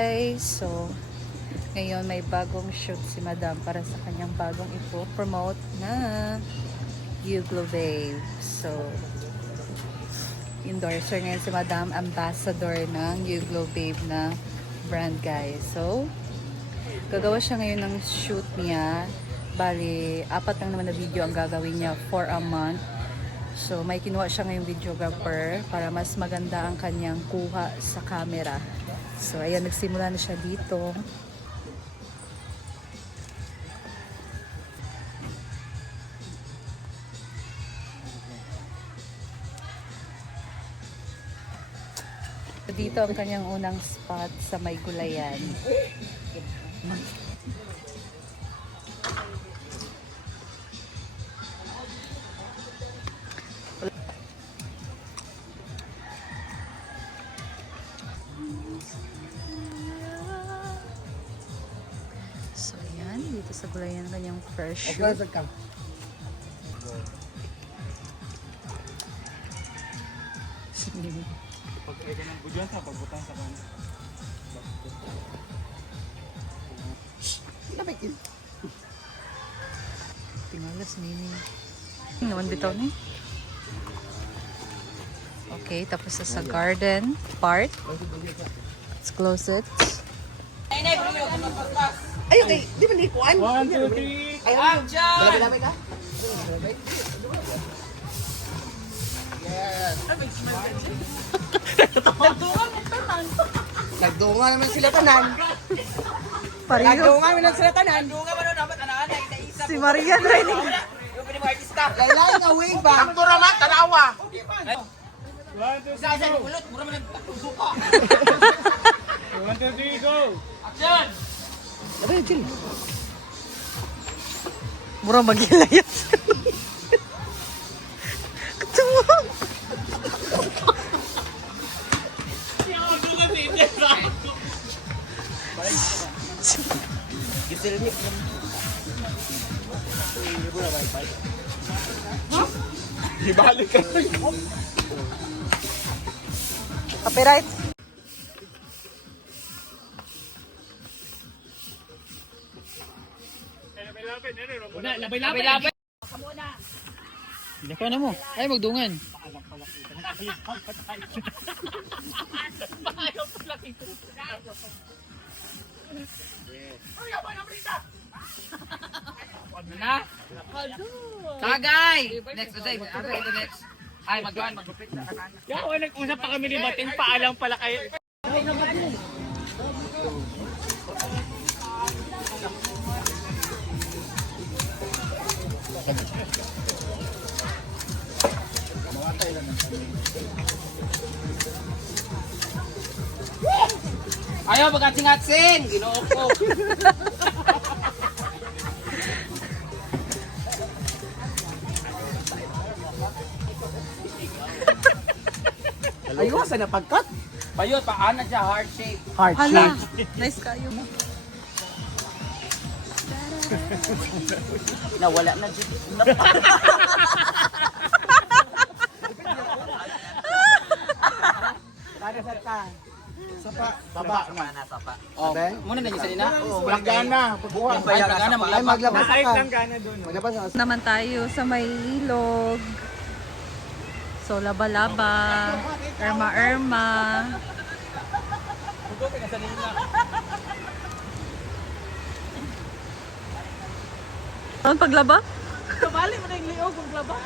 Guys, so ngayon may bagong shoot si Madam para sa kanyang bagong ipo-promote na Uglo Babe. So endorser ngayon si Madam, ambassador ng Uglo Babe na brand, guys. So gagawa siya ngayon ng shoot niya. Bali, 4 lang naman na video ang gagawin niya for a month. So may kinuha siya ngayong videographer para mas maganda ang kanyang kuha sa camera. So ayan, nagsimula na siya dito. Dito ang kanyang unang spot sa May Gulayan. So ayan, dito sa Gulayan ang kanyang first shoot. Pagkailan ng budyan sa pagbutang sa kanya. Nabikin. Tingalas nini. Naman bitaw ni. Okay, tapos sa garden part. Let's close it. Ayun, di ba nilikuan? 1, 2, 3. Ayun, malami-lami ka? Yes. Nagdunga naman sila tanan. Pareho. Nagdunga naman sila tanan. Si Maria training. Lailay nga wing ba? Ang turamat, tanawa. 1, 2, 3, go! 1, 2, 3, go! Ano yun, chill? Murang maghilayas. Katuwa. Gisilmik lang. Ibalik ka. Copyright. Labay-labay! Laka na mo. Ay, magdungan. Tagay! Next, ito next. Ay, magupit na. Kaya ako nag-usap pa kami ni Bating, paalam pala kayo. Ayaw, mag-atsing-atsing! Ginoo ko. Ayos, na pagkat. Bayot, paana siya, heart shape. Heart Hala. Nice kayo mo. Nawala na dyan. Para sa ta. Sapa. Baba. Sapa. Oh, Okay. muna na niyo sa nina? Walang gana. Pagbuhan. Ay, gana, Ay, maglabas Masayit ka. lang gana doon. Maglabas ka. Naman tayo sa may ilog. So, laba-laba. Irma-irma. Saan paglaba? Kabali mo na yung liog kung laba.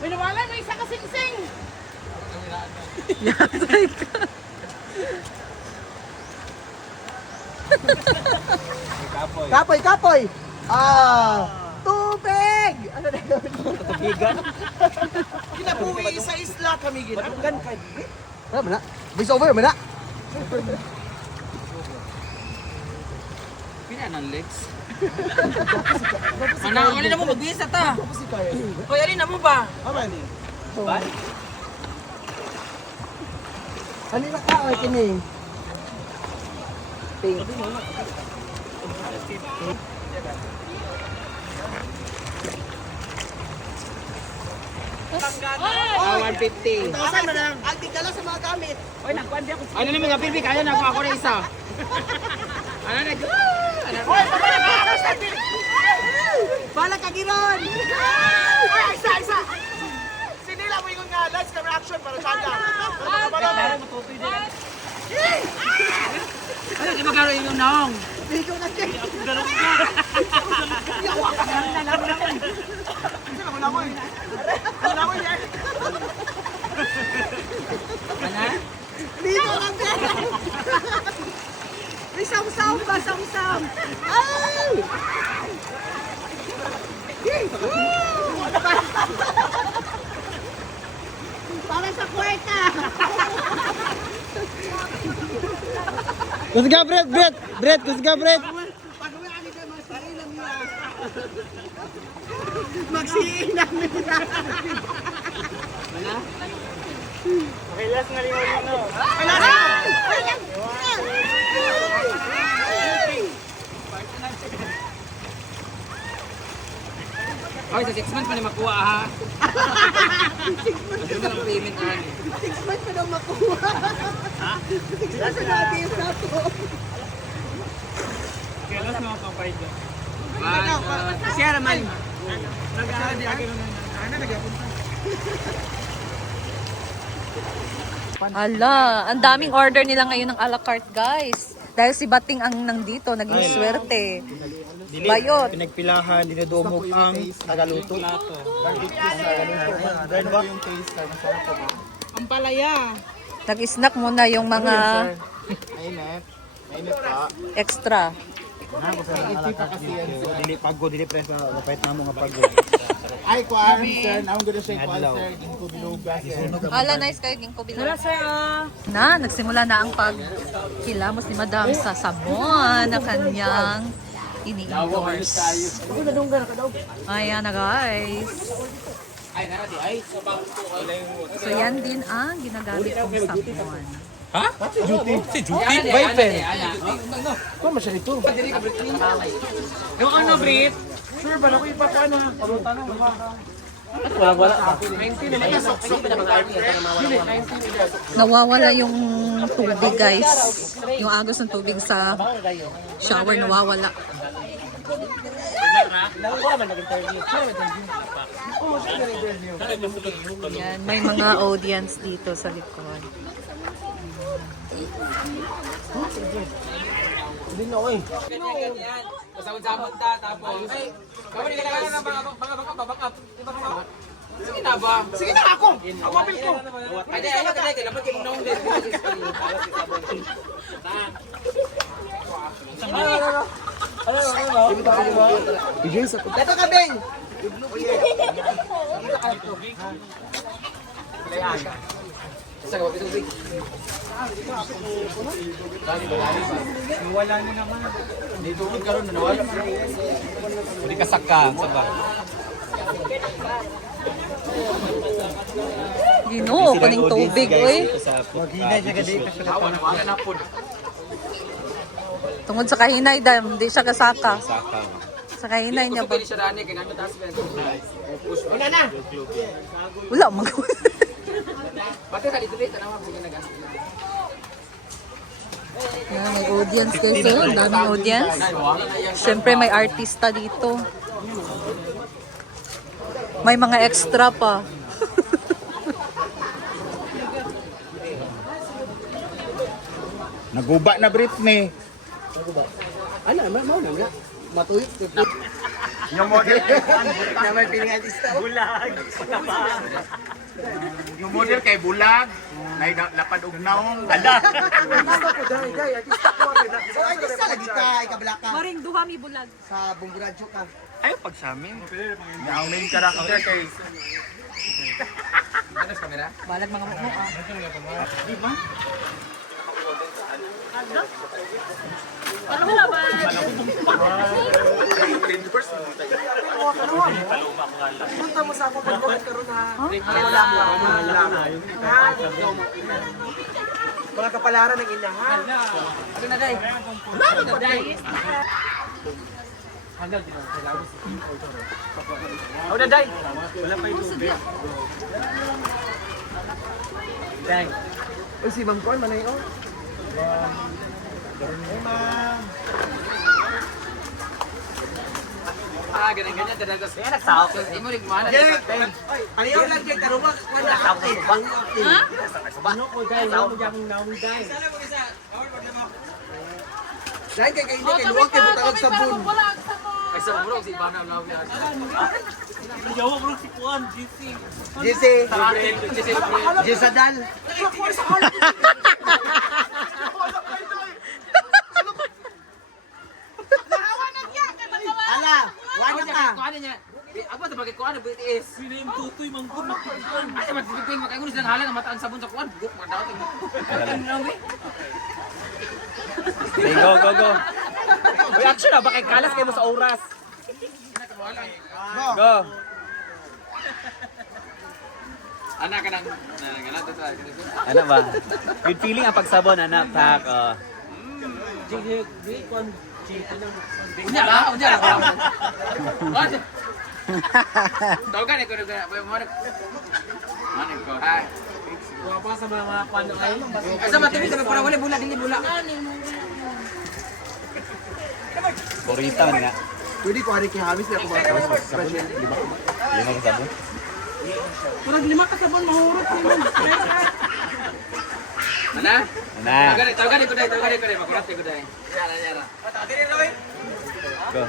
May nawala na isa kasing-sing. Yatay ka. Kapoy, kapoy! Tubig! Ano na yun? Tubigan? Kinabuhi sa isla kami ginaggan kay. Ano ba na? Voice over ba na? Pina ng legs. Mana, alin na mo, magbisa ta. Hoy, alin na mo ba? Aman. Kanina ka o kini? Pink. 150. 1,000 na lang. Ang tigala sa mga gamit. Ano naman nga, Pilpi, kaya na ako na isa. Ano na? Bala ka giron! Ay, isa! Sinila mo yung lights camera action para sanda. Ano, di magkaro yung naong? Bigo na siya. Bigo na siya. May sam-sam ba? Sam-sam! Ay! Para sa kwarta! Kusga, Brett, kusga, Brett. Magsiin namin na. Okay, last na rin ulit. Oy, sa 6 months pa ni makuha ha. Ano na lang payment ha? 6 months pa daw makuha. Ha? 6 months na natin na to. Okay, last na ako pa ito. Siya naman. Ala, ang daming order nila ngayon ng a la carte, guys. Dahil si Bating ang nandito, naging swerte. Bayot. Pinagpilahan, dinudumog ang tagaluto. Ang palaya. Nag-snack muna yung mga Mainit pa. extra. Dili pagod, dili press pa. Kapait na mo nga pagod. Ay, kuan, sir. I'm gonna say kuan, sir. Ginko bilugas, sir. Ala, nice kayo, Ginko Bilog. Na, nagsimula na ang pagkilamos ni Madam sa sabon na kanyang ini-endorse. Ayan na, guys. So, yan din ang ginagamit kong sabon. Kung masya ito. Yung ano, Brit? Sure ba na ko ipakuan na? Palutan na. Nawawala yung tubig, guys. Yung agos ng tubig sa shower, nawawala. Yan, may mga audience dito sa likod. Pasawad-sabot ta, tapos. Ay, kami ni kailangan na baka. Sige na ba? Sige na ako. Ako apil ko. Ay, di, lamat kayo mong naong din. Dato ka, Beng. Sa gawa ito, Brit. Wala niyo naman. Dito ko karon na nawala. Hindi ka saka, saba. Ginoo, kaning tubig, oy. Maghinay siya gadi. Wala na po. Tungod sa kahinay, dam, di siya kasaka. Saka. Sa kahinay niya ba? Pwede siya daan, kaya namin taas ba? Una na. Wala, mag... Bakit ka dito, Brit? Ano mo? Sige na ga. Yan, may audience guys, oh. Ang daming audience. Siyempre may artista dito. May mga extra pa. Naguba na Britney. Ano, mo na. Matuyok. Yung model. Na may piling artista. Bulag. Yung model kay bulag. Lapad og naong. Ala. So, artista lagi ka, ikablaka. Maring duha mi bulag. Sa Bumburadyo ka. Ayaw pag sa amin. Naunin ka na kay. Ano sa camera? Balag mga mo, ah. Punta mo sa ako pag-comment karon ha. Wala mo. Mga kapalaran ng ina ha. Ano na, Day? Ako na, Day. Dang. Uy, si Ma'am Kwan, manay oh. Hey, ma'am. Ganyan-ganyan. Tapos, Kaya nagsawak. imo rin mana. Ayaw lang kayo, karuma. Kwan na ako eh. Ha? Ano ko dahil? Ayaw mo dyan naong dahil. Dahil kay kayo kay luwag kayo butang sabon. Ay, sa muro, si Ivana ang lawag yan. JC. Sadal. Ala, wala ka. Kuhanin niya. Ako sa bakit kuhanin, BTS. Pinayang tutoy, mangkun. Ay, matipiping, makagulis ng halang ang mataan sabon sa kuhan. Buk, magdawat. Go. Uy, action na, baka kalas kayo mo sa oras. Go. Anak ka nang... Ano ba? Good feeling ang pagsabon, anak. Tak, Unya lah. Tawagan ko na. Mana ko? Hai. Apa sa mga kwando kayo? Asa matumi sa para wala bula dili bula. Borita man nga. Pwede ko hari kay Hamis na ako ba? Lima ka sabon? Kurang 5 ka sabon mahurot ni mo. Mana? Tawagan ko dai. Makurat ko dai. Yara. Dili Roy. Go.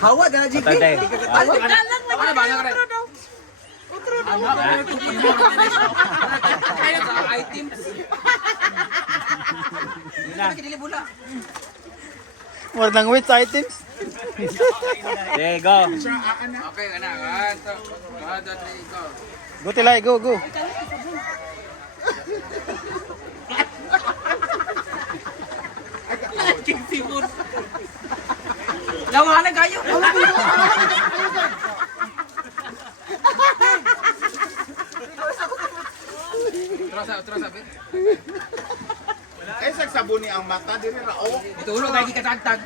Hawa na jig. Ano ba nga rin? Kaya sa items. Hindi dili bula. More than which items? There go. Okay, anak. Ada ito. Go Tilay, go. King Simon. Lawanan kayo. Terus abi. Ay, sagsabon ni ang mata, dili rao. Itulog lagi ka tagtag.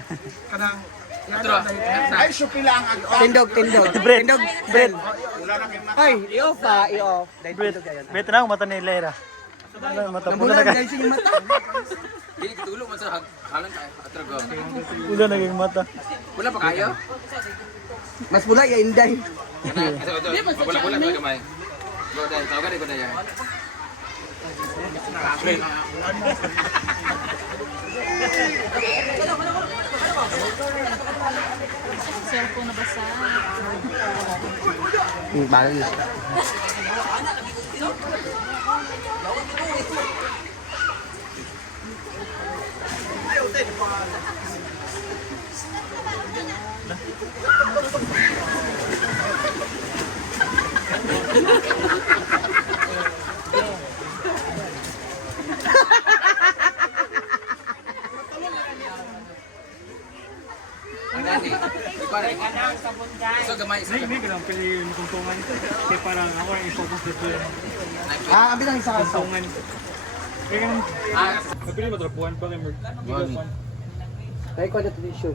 Kanang Terus. Ay, supila ang agta. Tindog. Bread. Wala na kayong mata. Ay, i-off. Bread. Bread na mata ni Lera. Mata pula na guys yung mata. Dili kitulog man sa halang kay atrago. Pula na yung mata. Wala pa kayo? Mas pula ya inday. Wala pa kamay. Go dai, tawagan ko dai. Cellphone na basa. Bagal. Ang dani. Ipare. So gamay isa. Hindi ko lang pili yung tungtungan. Kaya parang ako yung i-focus dito yung Ah, ambil lang isa ka. tungtungan. Kaya ganun, Ah, napili mo trapuan pala yung Ay ko na to show.